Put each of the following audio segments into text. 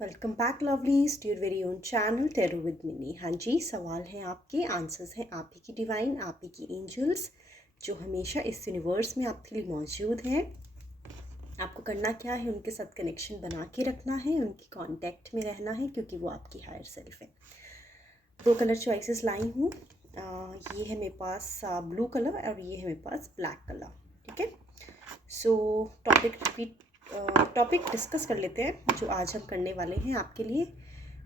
Welcome back lovelies to your very own channel tarot with Mini. हाँ जी, सवाल हैं आपके, आंसर्स हैं आप ही की डिवाइन, आप ही की एंजल्स जो हमेशा इस यूनिवर्स में आपके लिए मौजूद हैं। आपको करना क्या है, उनके साथ कनेक्शन बना के रखना है, उनकी कांटेक्ट में रहना है क्योंकि वो आपकी हायर सेल्फ है। दो कलर चॉइसेस लाई हूँ। ये है मेरे पास ब्लू कलर और ये है मेरे पास ब्लैक कलर। ठीक है, सो टॉपिक डिस्कस कर लेते हैं जो आज हम करने वाले हैं आपके लिए।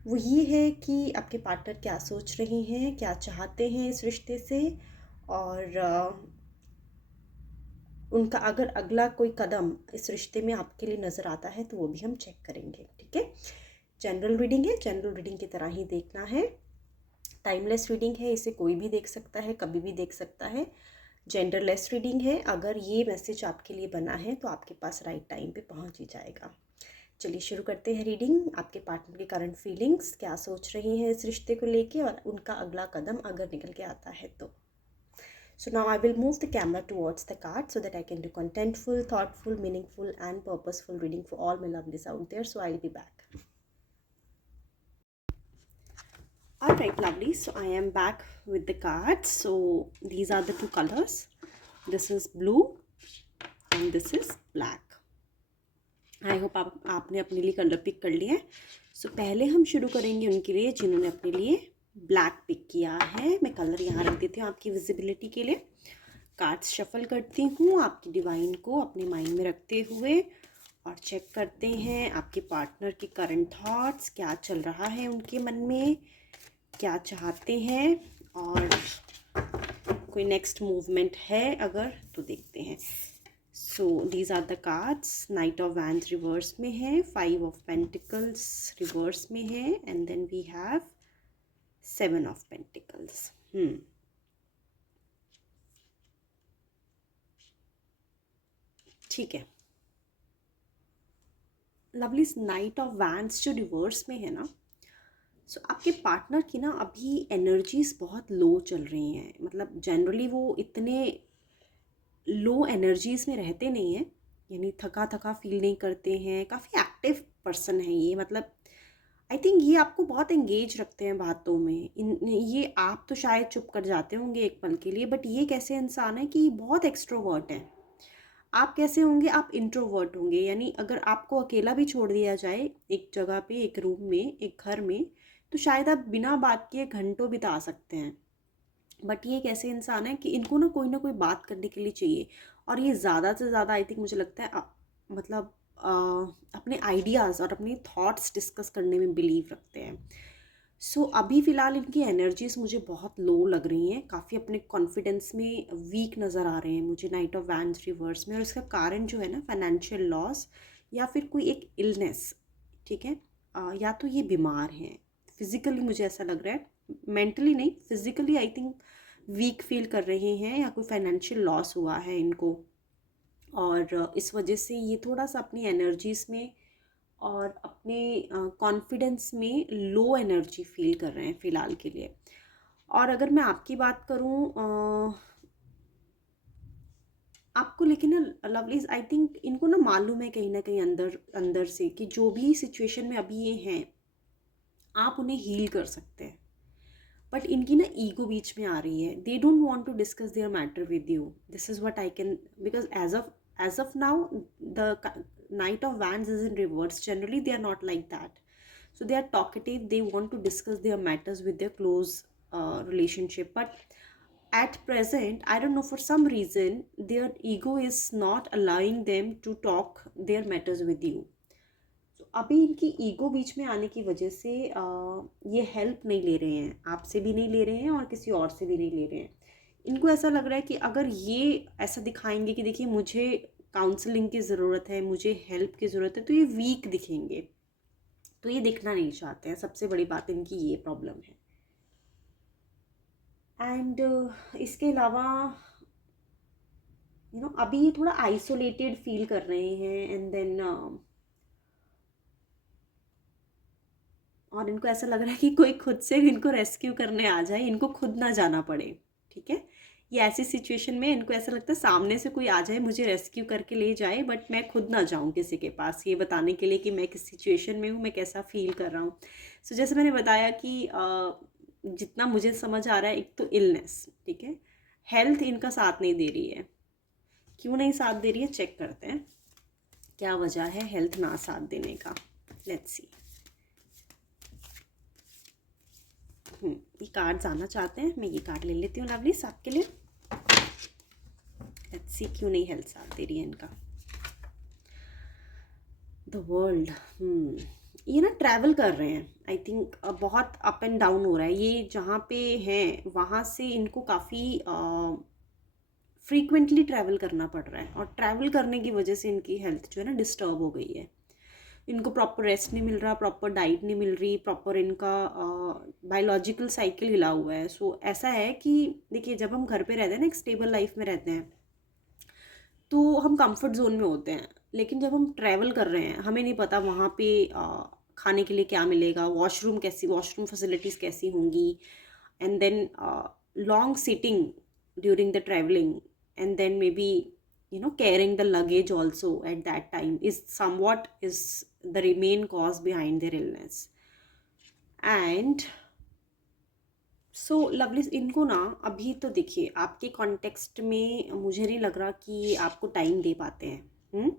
वो ये है कि आपके पार्टनर क्या सोच रहे हैं, क्या चाहते हैं इस रिश्ते से, और उनका अगर अगला कोई कदम इस रिश्ते में आपके लिए नज़र आता है तो वो भी हम चेक करेंगे। ठीक है, जनरल रीडिंग है, जनरल रीडिंग की तरह ही देखना है। टाइमलेस रीडिंग है, इसे कोई भी देख सकता है, कभी भी देख सकता है। जेंडरलेस रीडिंग है, अगर ये मैसेज आपके लिए बना है तो आपके पास राइट टाइम पे पहुंच ही जाएगा। चलिए शुरू करते हैं रीडिंग। आपके पार्टनर की करंट फीलिंग्स, क्या सोच रहे हैं इस रिश्ते को लेके, और उनका अगला कदम अगर निकल के आता है तो। So now I will move the camera towards the card so that I can do contentful, thoughtful, meaningful and purposeful reading for all my lovelies out there. So I'll be back. Alright lovelies, so I am back with the cards. So these are the two colors. This is blue and this is black. I hope आपने अपने लिए colour pick कर लिया है। सो पहले हम शुरू करेंगे उनके लिए जिन्होंने अपने लिए ब्लैक पिक किया है। मैं कलर यहाँ रख देती हूँ आपकी विजिबिलिटी के लिए। कार्ड्स शफल करती हूँ आपकी डिवाइन को अपने माइंड में रखते हुए, और चेक करते हैं आपके पार्टनर की करंट थॉट्स, क्या चल रहा है उनके मन में, क्या चाहते हैं, और कोई नेक्स्ट मूवमेंट है अगर तो देखते हैं। So these are the cards. Knight of wands reverse में है, 5 ऑफ पेंटिकल्स रिवर्स में है, and then we have 7 of pentacles. ठीक है लवलीज, नाइट ऑफ वैंड्स जो रिवर्स में है ना, सो आपके पार्टनर की ना अभी एनर्जीज बहुत लो चल रही हैं। मतलब जनरली वो इतने लो एनर्जीज में रहते नहीं हैं, यानी थका थका फील नहीं करते हैं, काफ़ी एक्टिव पर्सन है ये। मतलब आई थिंक ये आपको बहुत एंगेज रखते हैं बातों में। ये आप तो शायद चुप कर जाते होंगे एक पल के लिए, बट ये कैसे इंसान है कि बहुत एक्सट्रोवर्ट है। आप कैसे होंगे, आप इंट्रोवर्ट होंगे। यानी अगर आपको अकेला भी छोड़ दिया जाए एक जगह पे, एक रूम में, एक घर में, तो शायद आप बिना बात किए घंटों बिता सकते हैं। बट ये एक ऐसे इंसान है कि इनको ना कोई बात करने के लिए चाहिए, और ये ज़्यादा से ज़्यादा आई थिंक मुझे लगता है मतलब अपने आइडियाज़ और अपने थॉट्स डिस्कस करने में बिलीव रखते हैं। सो अभी फ़िलहाल इनकी एनर्जीज मुझे बहुत लो लग रही हैं, काफ़ी अपने कॉन्फिडेंस में वीक नज़र आ रहे हैं मुझे नाइट ऑफ वैंड्स रिवर्स में। और इसका कारण जो है ना, फाइनेंशियल लॉस या फिर कोई एक इलनेस। ठीक है, या तो ये बीमार हैं फिज़िकली, मुझे ऐसा लग रहा है। मेंटली नहीं, physically I think weak feel कर रहे हैं, या कोई फाइनेंशियल लॉस हुआ है इनको, और इस वजह से ये थोड़ा सा अपनी एनर्जीज में और अपने कॉन्फिडेंस में लो एनर्जी फील कर रहे हैं फ़िलहाल के लिए। और अगर मैं आपकी बात करूँ आपको, लेकिन ना लवलीज आई थिंक इनको ना मालूम है कहीं ना कहीं अंदर अंदर से कि जो भी सिचुएशन में अभी ये हैं आप उन्हें हील कर सकते हैं। बट इनकी ना ईगो बीच में आ रही है। They don't want to discuss their matter with you. This is what I can, because as of now the knight of wands is in reverse. Generally they are not like that. So they are talkative, they want to discuss their matters with their close relationship, but at present I don't know, for some reason their ego is not allowing them to talk their matters with you. So अभी इनकी ego बीच में आने की वजह से ये help नहीं ले रहे हैं, आपसे भी नहीं ले रहे हैं और किसी और से भी नहीं ले रहे हैं। इनको ऐसा लग रहा है कि अगर ये ऐसा दिखाएंगे कि देखिए मुझे काउंसलिंग की ज़रूरत है, मुझे हेल्प की ज़रूरत है, तो ये वीक दिखेंगे, तो ये दिखना नहीं चाहते हैं। सबसे बड़ी बात इनकी ये प्रॉब्लम है। एंड इसके अलावा अभी ये थोड़ा आइसोलेटेड फील कर रहे हैं, एंड देन और इनको ऐसा लग रहा है कि कोई खुद से इनको रेस्क्यू करने आ जाए, इनको खुद ना जाना पड़े। ठीक है, ये ऐसी सिचुएशन में इनको ऐसा लगता है सामने से कोई आ जाए, मुझे रेस्क्यू करके ले जाए, बट मैं खुद ना जाऊँ किसी के पास ये बताने के लिए कि मैं किस सिचुएशन में हूँ, मैं कैसा फील कर रहा हूँ। सो जैसे मैंने बताया कि जितना मुझे समझ आ रहा है, एक तो इलनेस, ठीक है, हेल्थ इनका साथ नहीं दे रही है। क्यों नहीं साथ दे रही है, चेक करते हैं क्या वजह है हेल्थ ना साथ देने का। Let's see. ये कार्ड्स आना चाहते हैं, मैं ये कार्ड ले लेती हूँ लवलीज आपके लिए। लेट्स सी क्यों नहीं हेल्थ साथ दे रही है इनका। The world. ये ना ट्रैवल कर रहे हैं, आई थिंक बहुत अप एंड डाउन हो रहा है ये, जहाँ पे हैं वहाँ से इनको काफ़ी फ्रीक्वेंटली ट्रैवल करना पड़ रहा है, और ट्रैवल करने की वजह से इनकी हेल्थ जो है ना डिस्टर्ब हो गई है। इनको प्रॉपर रेस्ट नहीं मिल रहा, प्रॉपर डाइट नहीं मिल रही, प्रॉपर इनका बायोलॉजिकल साइकिल हिला हुआ है। सो ऐसा है कि देखिए, जब हम घर पे रहते हैं ना, एक स्टेबल लाइफ में रहते हैं, तो हम कंफर्ट जोन में होते हैं। लेकिन जब हम ट्रैवल कर रहे हैं, हमें नहीं पता वहाँ पे खाने के लिए क्या मिलेगा, वॉशरूम फैसिलिटीज़ कैसी होंगी, and then long sitting during the travelling, and then maybe carrying the luggage also at that time is the main cause behind their illness. And so lovely, इनको ना अभी तो देखिए आपके कॉन्टेक्स्ट में मुझे नहीं लग रहा कि आपको टाइम दे पाते हैं।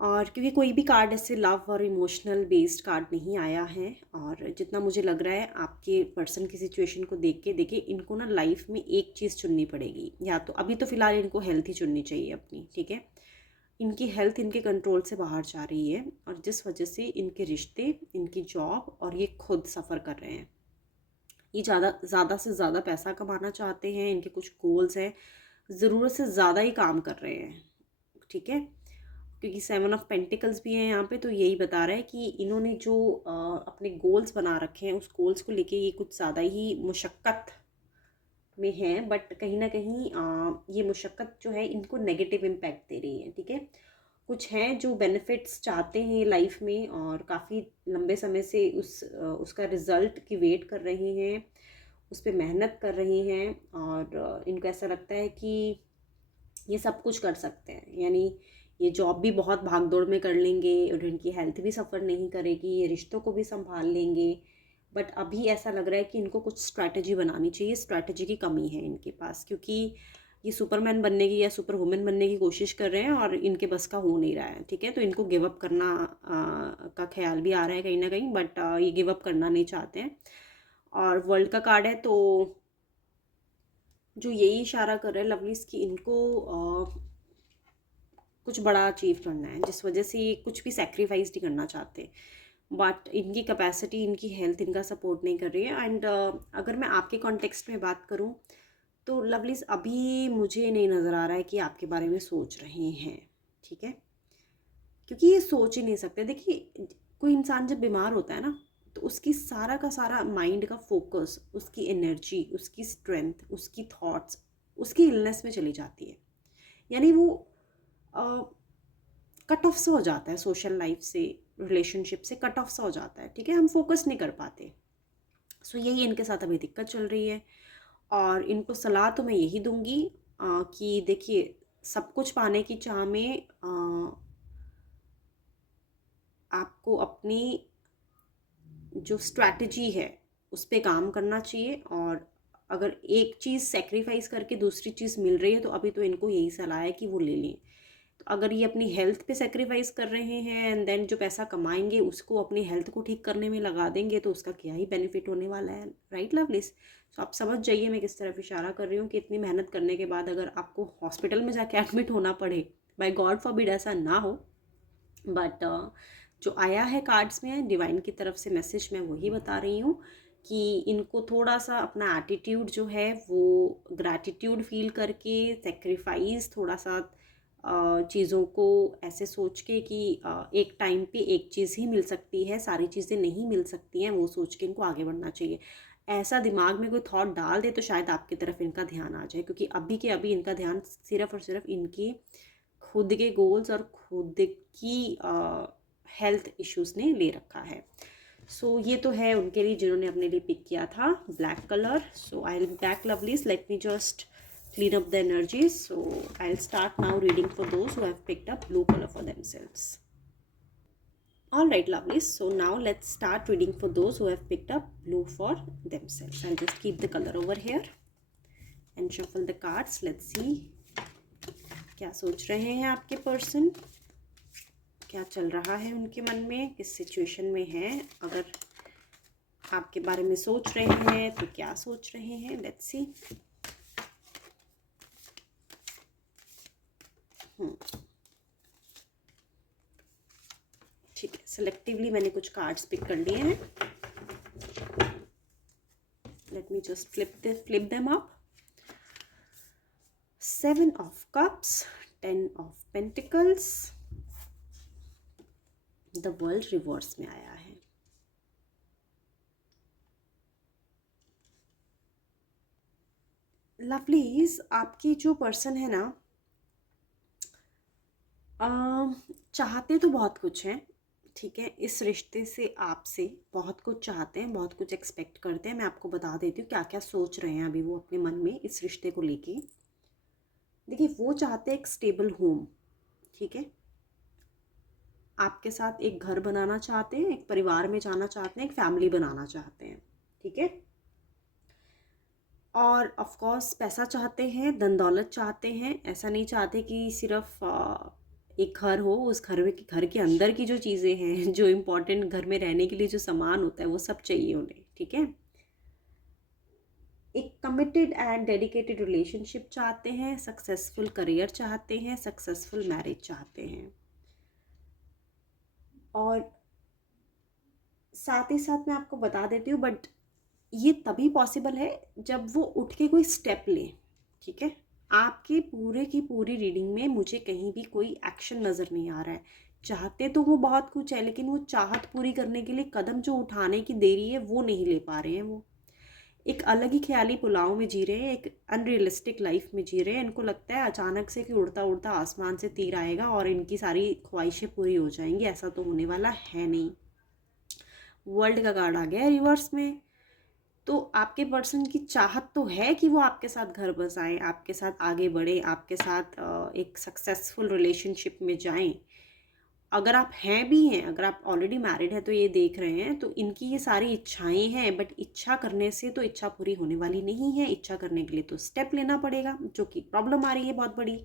और क्योंकि कोई भी कार्ड ऐसे लव और इमोशनल बेस्ड कार्ड नहीं आया है, और जितना मुझे लग रहा है आपके पर्सन की सिचुएशन को देख के देखिए, इनको ना लाइफ में एक चीज़ चुननी पड़ेगी, या तो अभी तो फ़िलहाल इनको हेल्थ ही चुननी चाहिए अपनी, ठीक है। इनकी हेल्थ इनके कंट्रोल से बाहर जा रही है, और जिस वजह से इनके रिश्ते, इनकी जॉब और ये खुद सफ़र कर रहे हैं। ये ज़्यादा से ज़्यादा पैसा कमाना चाहते हैं, इनके कुछ गोल्स हैं, ज़रूरत से ज़्यादा ही काम कर रहे हैं, ठीक है। क्योंकि 7 ऑफ पेंटिकल्स भी हैं यहाँ पे, तो यही बता रहा है कि इन्होंने जो अपने गोल्स बना रखे हैं, उस गोल्स को लेके ये कुछ ज़्यादा ही मुशक्क़त में हैं, बट कहीं ना कहीं ये मुशक्क़त जो है इनको नेगेटिव इम्पैक्ट दे रही है, ठीक है। कुछ हैं जो बेनिफिट्स चाहते हैं लाइफ में, और काफ़ी लंबे समय से उसका रिज़ल्ट की वेट कर रहे हैं, उस पर मेहनत कर रहे हैं, और इनको ऐसा लगता है कि ये सब कुछ कर सकते हैं, यानी ये जॉब भी बहुत भागदौड़ में कर लेंगे, और इनकी हेल्थ भी सफ़र नहीं करेगी, ये रिश्तों को भी संभाल लेंगे। बट अभी ऐसा लग रहा है कि इनको कुछ स्ट्रैटेजी बनानी चाहिए, स्ट्रैटेजी की कमी है इनके पास, क्योंकि ये सुपरमैन बनने की या सुपर वुमेन बनने की कोशिश कर रहे हैं, और इनके बस का हो नहीं रहा है, ठीक है। तो इनको गिव अप करना का ख्याल भी आ रहा है कहीं ना कहीं, बट ये गिव अप करना नहीं चाहते हैं। और वर्ल्ड का कार्ड है, तो जो यही इशारा कर रहे हैं लवलीज कि इनको कुछ बड़ा अचीव करना है, जिस वजह से ये कुछ भी सेक्रीफाइस नहीं करना चाहते, बट इनकी कैपेसिटी, इनकी हेल्थ इनका सपोर्ट नहीं कर रही है। एंड अगर मैं आपके कॉन्टेक्स्ट में बात करूं, तो लवलीज अभी मुझे नहीं नज़र आ रहा है कि आपके बारे में सोच रहे हैं, ठीक है, क्योंकि ये सोच ही नहीं सकते। देखिए, कोई इंसान जब बीमार होता है ना, तो उसकी सारा का सारा माइंड का फोकस, उसकी एनर्जी, उसकी स्ट्रेंथ, उसकी थॉट्स उसकी इलनेस में चली जाती है, यानी वो कट ऑफ सा हो जाता है, सोशल लाइफ से, रिलेशनशिप से कट ऑफ सा हो जाता है, ठीक है, हम फोकस नहीं कर पाते। सो यही इनके साथ अभी दिक्कत चल रही है, और इनको सलाह तो मैं यही दूंगी कि देखिए, सब कुछ पाने की चाह में आपको अपनी जो स्ट्रैटेजी है उस पर काम करना चाहिए, और अगर एक चीज़ सेक्रीफाइस करके दूसरी चीज़ मिल रही है, तो अभी तो इनको यही सलाह है कि वो ले लें। तो अगर ये अपनी हेल्थ पे सेक्रीफाइस कर रहे हैं, एंड देन जो पैसा कमाएंगे उसको अपनी हेल्थ को ठीक करने में लगा देंगे, तो उसका क्या ही बेनिफिट होने वाला है, राइट लवलीज। तो आप समझ जाइए मैं किस तरफ इशारा कर रही हूँ, कि इतनी मेहनत करने के बाद अगर आपको हॉस्पिटल में जाके एडमिट होना पड़े, बाय गॉड फॉरबिड ऐसा ना हो, बट जो आया है कार्ड्स में डिवाइन की तरफ से मैसेज, मैं वही बता रही हूँ कि इनको थोड़ा सा अपना एटीट्यूड जो है वो ग्रैटिट्यूड फील करके, सेक्रीफाइस थोड़ा सा चीज़ों को ऐसे सोच के कि एक टाइम पे एक चीज़ ही मिल सकती है, सारी चीज़ें नहीं मिल सकती हैं, वो सोच के इनको आगे बढ़ना चाहिए। ऐसा दिमाग में कोई थॉट डाल दे तो शायद आपकी तरफ इनका ध्यान आ जाए, क्योंकि अभी के अभी इनका ध्यान सिर्फ और सिर्फ इनके खुद के गोल्स और खुद की हेल्थ इश्यूज़ ने ले रखा है। सो ये तो है उनके लिए जिन्होंने अपने लिए पिक किया था black colour. So I will be back lovelies, let me just clean up the energies. So I'll start now reading for those who have picked up blue color for themselves. All right, lovely. So now let's start reading for those who have picked up blue for themselves. I'll just keep the color over here and shuffle the cards. Let's see क्या सोच रहे हैं आपके person, क्या चल रहा है उनके मन में, किस सिचुएशन में है, अगर आपके बारे में सोच रहे हैं तो क्या सोच रहे हैं. Let's see. ठीक है, सेलेक्टिवली मैंने कुछ कार्ड्स पिक कर लिए हैं. Let me just flip them up. 7 of cups, 10 of pentacles. The world reverse में आया है. लवलीज, आपकी जो पर्सन है ना, चाहते तो बहुत कुछ है. ठीक है, इस रिश्ते से आपसे बहुत कुछ चाहते हैं, बहुत कुछ एक्सपेक्ट करते हैं. मैं आपको बता देती हूँ क्या क्या सोच रहे हैं अभी वो अपने मन में इस रिश्ते को लेके. देखिए, वो चाहते हैं एक स्टेबल होम. ठीक है, आपके साथ एक घर बनाना चाहते हैं, एक परिवार में जाना चाहते हैं, एक फैमिली बनाना चाहते हैं. ठीक है, और ऑफ कोर्स पैसा चाहते हैं, धन दौलत चाहते हैं. ऐसा नहीं चाहते कि सिर्फ एक घर हो, उस घर के अंदर की जो चीज़ें हैं, जो इम्पोर्टेंट घर में रहने के लिए जो सामान होता है, वो सब चाहिए उन्हें. ठीक है, एक कमिटेड एंड डेडिकेटेड रिलेशनशिप चाहते हैं, सक्सेसफुल करियर चाहते हैं, सक्सेसफुल मैरिज चाहते हैं. और साथ ही साथ मैं आपको बता देती हूँ, बट ये तभी पॉसिबल है जब वो उठ के कोई स्टेप ले. ठीक है, आपकी पूरे की पूरी रीडिंग में मुझे कहीं भी कोई एक्शन नज़र नहीं आ रहा है. चाहते तो वो बहुत कुछ है, लेकिन वो चाहत पूरी करने के लिए कदम जो उठाने की देरी है वो नहीं ले पा रहे हैं. वो एक अलग ही ख्याली पुलाव में जी रहे हैं, एक अनरियलिस्टिक लाइफ में जी रहे हैं. इनको लगता है अचानक से कि उड़ता उड़ता आसमान से तीर आएगा और इनकी सारी ख्वाहिशें पूरी हो जाएंगी. ऐसा तो होने वाला है नहीं. वर्ल्ड का कार्ड आ गया है रिवर्स में. तो आपके पर्सन की चाहत तो है कि वो आपके साथ घर बसाएं, आपके साथ आगे बढ़ें, आपके साथ एक सक्सेसफुल रिलेशनशिप में जाएं. अगर आप हैं भी हैं, अगर आप ऑलरेडी मैरिड हैं तो ये देख रहे हैं, तो इनकी ये सारी इच्छाएं हैं. बट इच्छा करने से तो इच्छा पूरी होने वाली नहीं है. इच्छा करने के लिए तो स्टेप लेना पड़ेगा, जो कि प्रॉब्लम आ रही है बहुत बड़ी.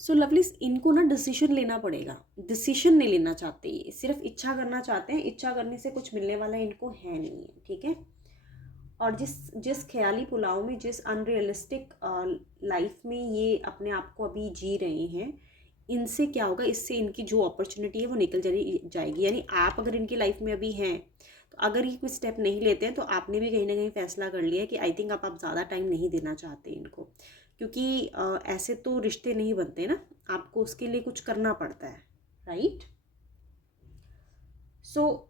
सो लवलीज, इनको ना डिसीजन लेना पड़ेगा. डिसीजन नहीं लेना चाहते, ये सिर्फ इच्छा करना चाहते हैं. इच्छा करने से कुछ मिलने वाला इनको है नहीं है. ठीक है, और जिस ख्याली पुलाव में, जिस अनरियलिस्टिक लाइफ में ये अपने आप को अभी जी रहे हैं, इनसे क्या होगा, इससे इनकी जो अपॉर्चुनिटी है वो निकल जाएगी. यानी आप अगर इनकी लाइफ में अभी हैं, तो अगर ये कोई स्टेप नहीं लेते हैं, तो आपने भी कहीं ना कहीं फैसला कर लिया है कि आई थिंक आप ज़्यादा टाइम नहीं देना चाहते इनको. क्योंकि ऐसे तो रिश्ते नहीं बनते ना, आपको उसके लिए कुछ करना पड़ता है. राइट. सो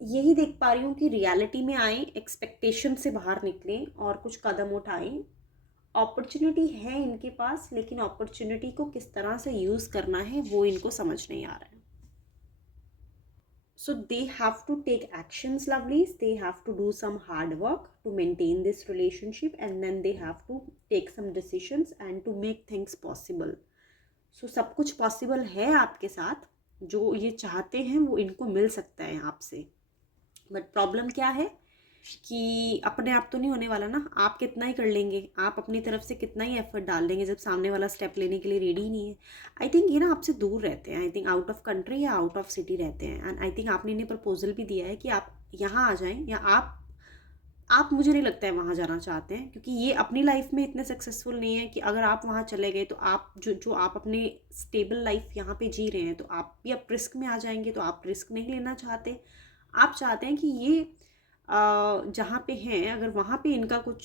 यही देख पा रही हूँ कि रियलिटी में आए, एक्सपेक्टेशन से बाहर निकलें और कुछ कदम उठाएं. अपॉर्चुनिटी है इनके पास, लेकिन अपॉर्चुनिटी को किस तरह से यूज़ करना है वो इनको समझ नहीं आ रहा है. So they have to take actions lovelies. They have to do some hard work to maintain this relationship, and then they have to take some decisions and to make things possible. So सब कुछ possible है आपके साथ. जो ये चाहते हैं वो इनको मिल सकता है आपसे. बट प्रॉब्लम क्या है कि अपने आप तो नहीं होने वाला ना. आप कितना ही कर लेंगे, आप अपनी तरफ से कितना ही एफर्ट डाल देंगे, जब सामने वाला स्टेप लेने के लिए रेडी ही नहीं है. आई थिंक ये ना आपसे दूर रहते हैं. I think out of country या आउट ऑफ सिटी रहते हैं. एंड आई थिंक आपने इन्हें प्रपोजल भी दिया है कि आप यहाँ आ जाएं, या आप मुझे नहीं लगता है वहाँ जाना चाहते हैं, क्योंकि ये अपनी लाइफ में इतने सक्सेसफुल नहीं है कि अगर आप वहाँ चले गए तो आप जो आप अपने स्टेबल लाइफ यहाँ पे जी रहे हैं, तो आप भी अब रिस्क में आ जाएंगे. तो आप रिस्क नहीं लेना चाहते. आप चाहते हैं कि ये जहाँ पे हैं, अगर वहाँ पे इनका कुछ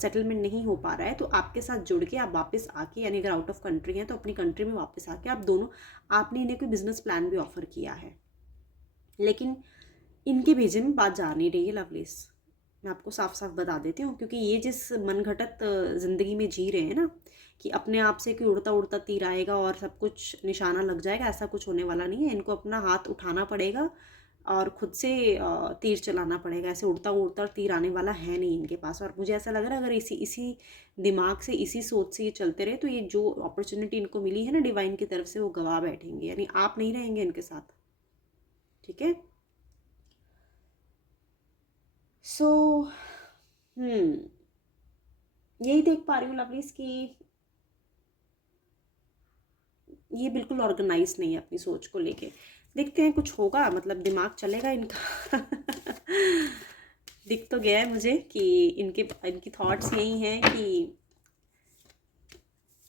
सेटलमेंट नहीं हो पा रहा है, तो आपके साथ जुड़ के आप वापस आके, यानी अगर आउट ऑफ कंट्री हैं तो अपनी कंट्री में वापस आके आप दोनों, आपने इन्हें कोई बिजनेस प्लान भी ऑफर किया है, लेकिन इनके भेजे में बात जा नहीं रही है लवलीज. मैं आपको साफ साफ बता देती हूँ, क्योंकि ये जिस मनघटत ज़िंदगी में जी रहे हैं ना, कि अपने आप से कि उड़ता उड़ता तीर आएगा और सब कुछ निशाना लग जाएगा, ऐसा कुछ होने वाला नहीं है. इनको अपना हाथ उठाना पड़ेगा, और खुद से तीर चलाना पड़ेगा। ऐसे उड़ता उड़ता तीर आने वाला है नहीं इनके पास। और मुझे ऐसा लग रहा है अगर इसी इसी दिमाग से, इसी सोच से ये चलते रहे तो ये जो अपॉर्चुनिटी इनको मिली है ना डिवाइन की तरफ से, वो गवा बैठेंगे, यानी आप नहीं रहेंगे इनके साथ। ठीक है। सो यही देख पा रही हूँ लवलीज कि ये बिल्कुल ऑर्गेनाइज नहीं है अपनी सोच को लेके। देखते हैं कुछ होगा, मतलब दिमाग चलेगा इनका। दिख तो गया है मुझे कि इनकी थॉट्स यही हैं कि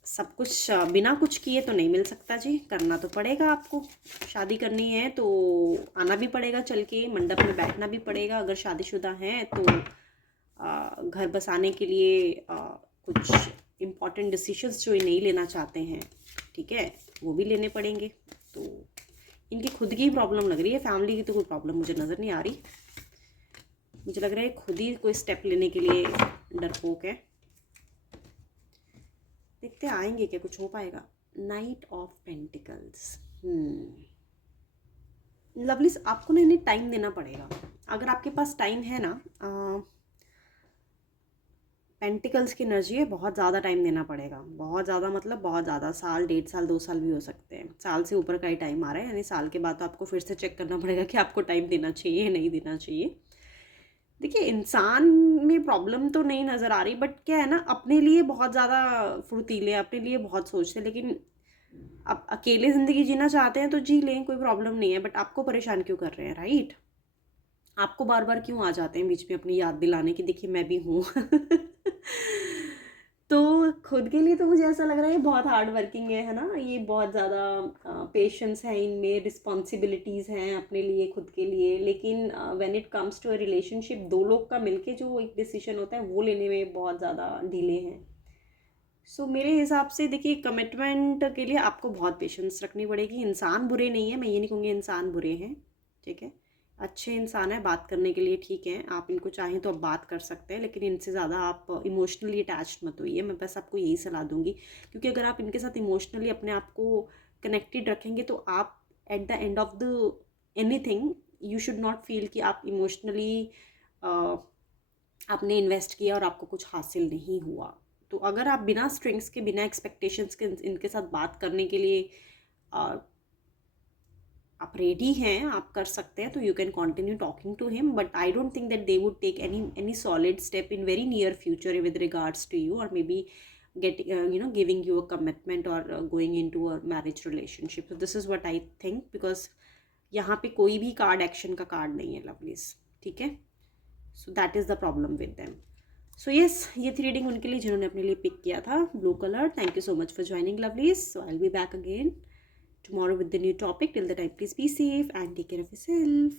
सब कुछ बिना कुछ किए तो नहीं मिल सकता जी, करना तो पड़ेगा आपको। शादी करनी है तो आना भी पड़ेगा, चल के मंडप में बैठना भी पड़ेगा। अगर शादीशुदा हैं तो घर बसाने के लिए कुछ इम्पॉर्टेंट डिसीजंस जो ये नहीं लेना चाहते हैं, ठीक है, वो भी लेने पड़ेंगे। तो इनकी खुद की प्रॉब्लम लग रही है, फैमिली की तो कोई प्रॉब्लम मुझे नज़र नहीं आ रही। मुझे लग रहा है खुद ही कोई स्टेप लेने के लिए डरपोक है। देखते हैं आएंगे क्या, कुछ हो पाएगा। Night of pentacles. लवलीज, आपको ना इन्हें टाइम देना पड़ेगा। अगर आपके पास टाइम है ना, पेंटिकल्स की एनर्जी है, बहुत ज़्यादा टाइम देना पड़ेगा। बहुत ज़्यादा मतलब बहुत ज़्यादा, साल, 1.5 साल, 2 साल भी हो सकते हैं। साल से ऊपर का ही टाइम आ रहा है, यानी साल के बाद तो आपको फिर से चेक करना पड़ेगा कि आपको टाइम देना चाहिए या नहीं देना चाहिए। देखिए, इंसान में प्रॉब्लम तो नहीं नज़र आ रही, बट क्या है ना, अपने लिए बहुत ज़्यादा फुर्तीले, अपने लिए बहुत सोचते हैं। लेकिन अब अकेले ज़िंदगी जीना चाहते हैं तो जी लें, कोई प्रॉब्लम नहीं है, बट आपको परेशान क्यों कर रहे हैं, राइट? आपको बार बार क्यों आ जाते हैं बीच में अपनी याद दिलाने की, देखिए मैं भी हूँ। तो खुद के लिए तो मुझे ऐसा लग रहा है ये बहुत हार्ड वर्किंग है ना, ये बहुत ज़्यादा पेशेंस है इनमें, रिस्पॉन्सिबिलिटीज़ हैं अपने लिए, खुद के लिए। लेकिन when it comes to a relationship, दो लोग का मिलके जो एक डिसीजन होता है वो लेने में बहुत ज़्यादा डिले हैं। सो मेरे हिसाब से देखिए, कमिटमेंट के लिए आपको बहुत पेशेंस रखनी पड़ेगी। इंसान बुरे नहीं है, मैं ये नहीं कहूँगी इंसान बुरे हैं, ठीक है, अच्छे इंसान है, बात करने के लिए ठीक है। आप इनको चाहें तो आप बात कर सकते हैं, लेकिन इनसे ज़्यादा आप इमोशनली अटैच्ड मत होइए। मैं बस आपको यही सलाह दूंगी, क्योंकि अगर आप इनके साथ इमोशनली अपने आप को कनेक्टेड रखेंगे तो आप at the end of the anything you should not feel कि आप इमोशनली आपने इन्वेस्ट किया और आपको कुछ हासिल नहीं हुआ। तो अगर आप बिना स्ट्रिंग्स के, बिना एक्सपेक्टेशंस के इनके साथ बात करने के लिए आप रेडी हैं, आप कर सकते हैं, तो you can continue talking to him. But I don't think that they would take any solid step in very near future with regards to you, और maybe giving you a commitment or going into a marriage relationship. So this is what I think, because यहाँ पे कोई भी card action का card नहीं है lovelies, ठीक है। So that is the problem with them. So yes, ये थी रीडिंग उनके लिए जिन्होंने अपने लिए पिक किया था blue colour. Thank you so much for joining lovelies. So I will be back again tomorrow with the new topic. Till the time, please be safe and take care of yourself.